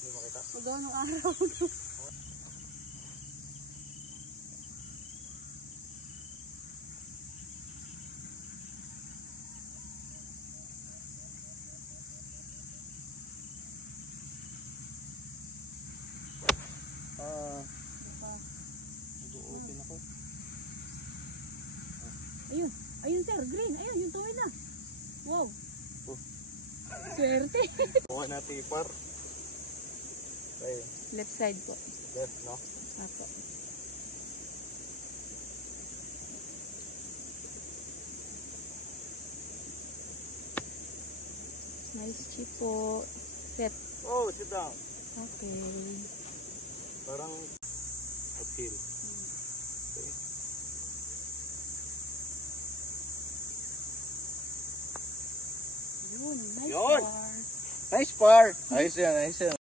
Hindi makita. Magawang araw. Nag-open ako. Ayun. Ayun sir, green. Ayun, yung tuwid na. Wow. Oh. Swerte. Buka natin ipar. Ayun. Left side po. Left, no? Apo. Nice chip po. Set. Oh, sit down. Okay. Parang uphill. Okay. Yun. Nice Yun. bar. Nice par. Ayos yan, ayos yan.